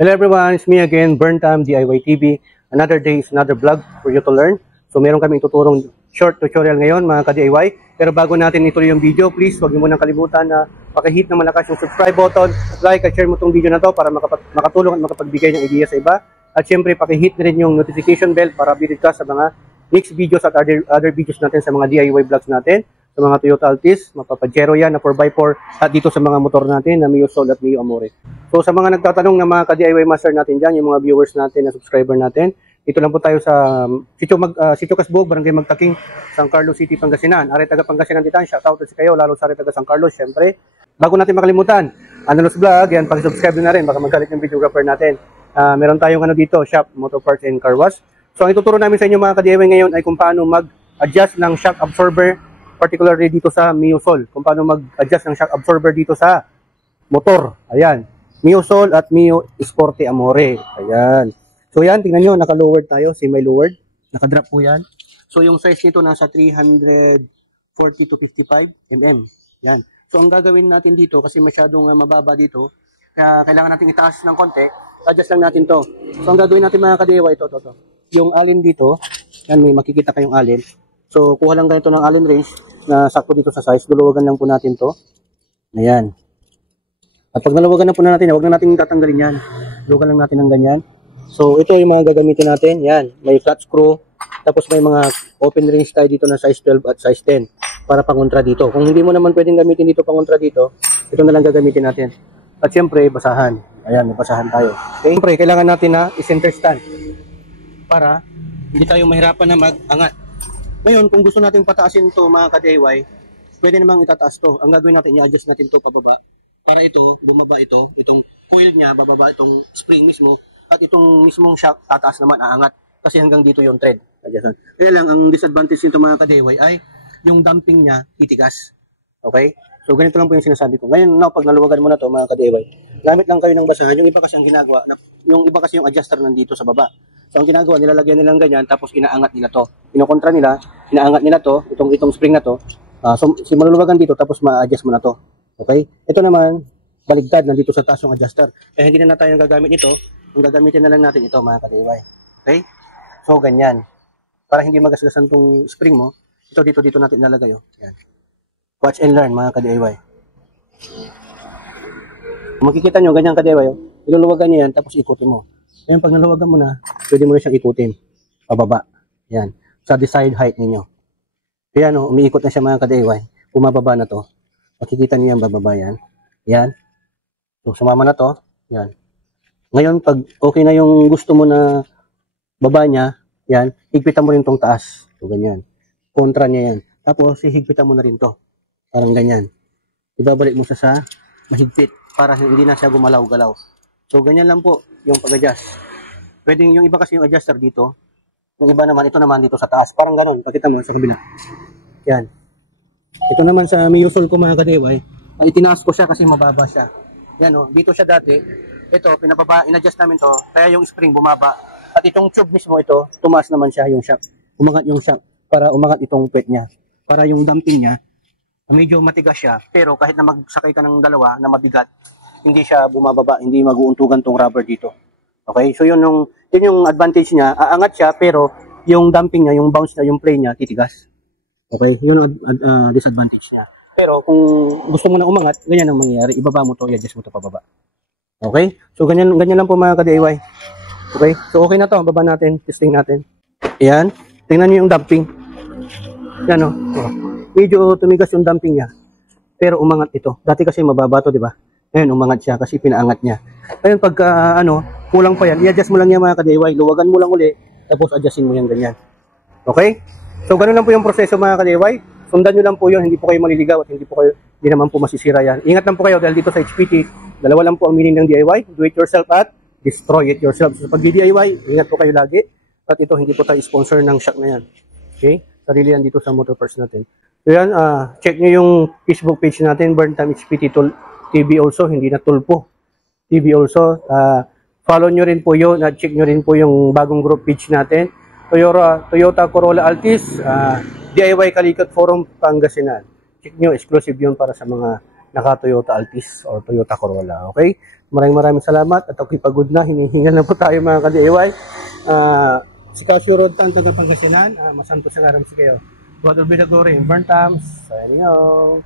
Hello everyone, it's me again, Burntime DIY TV. Another day is another vlog for you to learn. So meron kami tuturong short tutorial ngayon mga ka-DIY. Pero bago natin ituloy yung video, please huwag niyo munang kalimutan na pakihit na malakas yung subscribe button, like at share mo itong video na to para makatulong at makapagbigay ng idea sa iba. At syempre pakihit na rin yung notification bell para updated ka sa mga next videos at other videos natin sa mga DIY vlogs natin. Sa mga Toyota Altis, mapapajero yan na 4x4 at dito sa mga motor natin na Mio Soul at Mio Amore. So sa mga nagtatanong na mga ka-DIY master natin dyan, yung mga viewers natin na subscriber natin, dito lang po tayo sa Sitio Casbog, Barangay Magtaking, San Carlos City, Pangasinan. Are taga Pangasinan Titan, shoutout sa kayo, lalo sa are taga San Carlos, syempre. Bago natin makalimutan, Anolos Vlog, yan, pag-subscribe na rin, baka magalit yung videographer natin. Meron tayong dito, shop, motor parts and car wash. So ang ituturo namin sa inyo mga ka-DIY ngayon ay kung paano mag-adjust ng shock absorber, particularly dito sa Mio Soul, kung paano mag-adjust ng shock absorber dito sa motor. Ayan, Mio Soul at Mio Escorte Amore. Ayan. So yan, tingnan nyo, naka-lowered tayo, semi-lowered. Naka-drop po yan. So yung size nito nasa 340 to 55 mm. Yan. So ang gagawin natin dito, kasi masyadong mababa dito, kaya kailangan natin itaas ng konti, adjust lang natin to. So ang gagawin natin mga ka-DIY, ito. Yung allen dito, yan, may makikita kayong allen. So kuha lang ganito ng allen wrench na sakto dito sa size, luluwagan lang po natin to. Ayan. At pag naluwagan na po natin, huwag na natin tatanggalin yan. Luwagan lang natin ng ganyan. So ito yung mga gagamitin natin. Yan, may flat screw, tapos may mga open wrench tayo dito na size 12 at size 10 para pangontra dito. Kung hindi mo naman pwedeng gamitin dito pangontra dito, ito na lang gagamitin natin. At syempre, basahan. Ayan, may basahan tayo. Okay? Syempre, kailangan natin na i-center stand para hindi tayo mahirapan na mag-angat. Ngayon, kung gusto natin pataasin ito mga ka-DIY, pwede namang itataas to. Ang gagawin natin, i-adjust natin ito pababa. Para ito, bumaba ito, itong coil niya, bababa itong spring mismo, at itong mismong shock, tataas naman, aangat. Kasi hanggang dito yung thread. Kaya lang, ang disadvantage nito mga ka-DIY ay yung dumping niya, titigas. Okay? So, ganito lang po yung sinasabi ko. Ngayon, pag naluwagan mo na to mga ka-DIY, gamit lang kayo ng basahan. Yung iba kasi ang ginagawa, yung iba kasi yung adjuster nandito sa baba. So, ang ginagawa, nilalagyan nilang ganyan, tapos inaangat nila to. Pinokontra nila, inaangat nila to, itong spring na to. So, maluluwagan dito, tapos ma-adjust mo na to. Okay? Ito naman, baligtad, nandito sa taas yung adjuster. Eh, hindi na tayo gagamit nito. Ang gagamitin na lang natin ito, mga ka-DIY. Okay? So, ganyan. Para hindi magasgasan tong spring mo, dito natin ilalagay. Yan. Watch and learn, mga ka-DIY. Makikita nyo, ganyan ka-DIY. Iluluwagan nyo yan, tapos ikutin mo. Ngayon, pag naluwagan mo na, pwede mo na siyang ikutin. Pababa. Yan. Sa desired height ninyo. Kaya umiikot na siya mga ka-DIY. Bumababa na to. Makikita niyo yan, bababa yan. Yan. So, sumama na to. Yan. Ngayon, pag okay na yung gusto mo na baba niya, yan, higpitan mo rin tong taas. So, ganyan. Kontra niya yan. Tapos, higpitan mo na rin to. Parang ganyan. Ibabalik mo siya sa mahigpit para hindi na siya gumalaw-galaw. So, ganyan lang po yung pag-adjust. Pwedeng yung iba kasi yung adjuster dito. Yung iba naman, ito naman dito sa taas. Parang gano'n. Pakita mo sa kabila. Yan. Ito naman sa Mio Soul ko mga ka-DIY. Itinaas ko siya kasi mababa siya. Yan dito siya dati. Ito, pinababa, in-adjust namin to. Kaya yung spring bumaba. At itong tube mismo ito, tumaas naman siya yung shock. Umangat yung shock para umangat itong puwet niya. Para yung dumping niya, medyo matigas siya. Pero kahit na magsakay ka ng dalawa na mabigat, hindi siya bumababa, hindi mag-uuntugan tong rubber dito. Okay? So yun yung advantage niya. Aangat siya pero yung dumping niya, yung bounce niya, yung plane niya, titigas. Okay? Yun ang disadvantage niya. Pero kung gusto mo na umangat, ganyan ang mangyayari. Ibaba mo to, i-adjust mo to pababa. Okay? So ganyan lang po mga ka-DIY. Okay? So okay na to, baba natin, testing natin. Ayan. Tingnan niyo yung dumping. Yan medyo tumigas yung dumping niya. Pero umangat ito. Dati kasi mababa to, di ba? Ngayon, umangat siya kasi pinaangat niya. Ngayon, pagka kulang pa yan, i-adjust mo lang yan mga ka-DIY. Luwagan mo lang uli, tapos adjustin mo yan ganyan. Okay? So, ganun lang po yung proseso mga ka-DIY. Sundan nyo lang po yun, hindi po kayo maliligaw at hindi naman po masisira yan. Ingat lang po kayo dahil dito sa HPT, dalawa lang po ang meaning ng DIY, do it yourself at destroy it yourself. So, pag DIY, ingat po kayo lagi. At ito, hindi po tayo sponsor ng shock na yan. Okay? Sarili yan dito sa motor parts natin. So, yan, check nyo yung Facebook page natin, Burntime HPT TV also, hindi na Tulpo TV also. Follow nyo rin po yun at check nyo rin po yung bagong group page natin. Toyota Corolla Altis, DIY Calicut Forum Pangasinan. Check nyo, exclusive yun para sa mga naka Toyota Altis or Toyota Corolla. Okay? Maraming salamat at ako'y pagod na. Hinihingal na po tayo mga ka-DIY. Si Casio Road Tan, taga Pangasinan. Masan po sa ngaram si kayo. God will be the glory in burnt times. Signing out.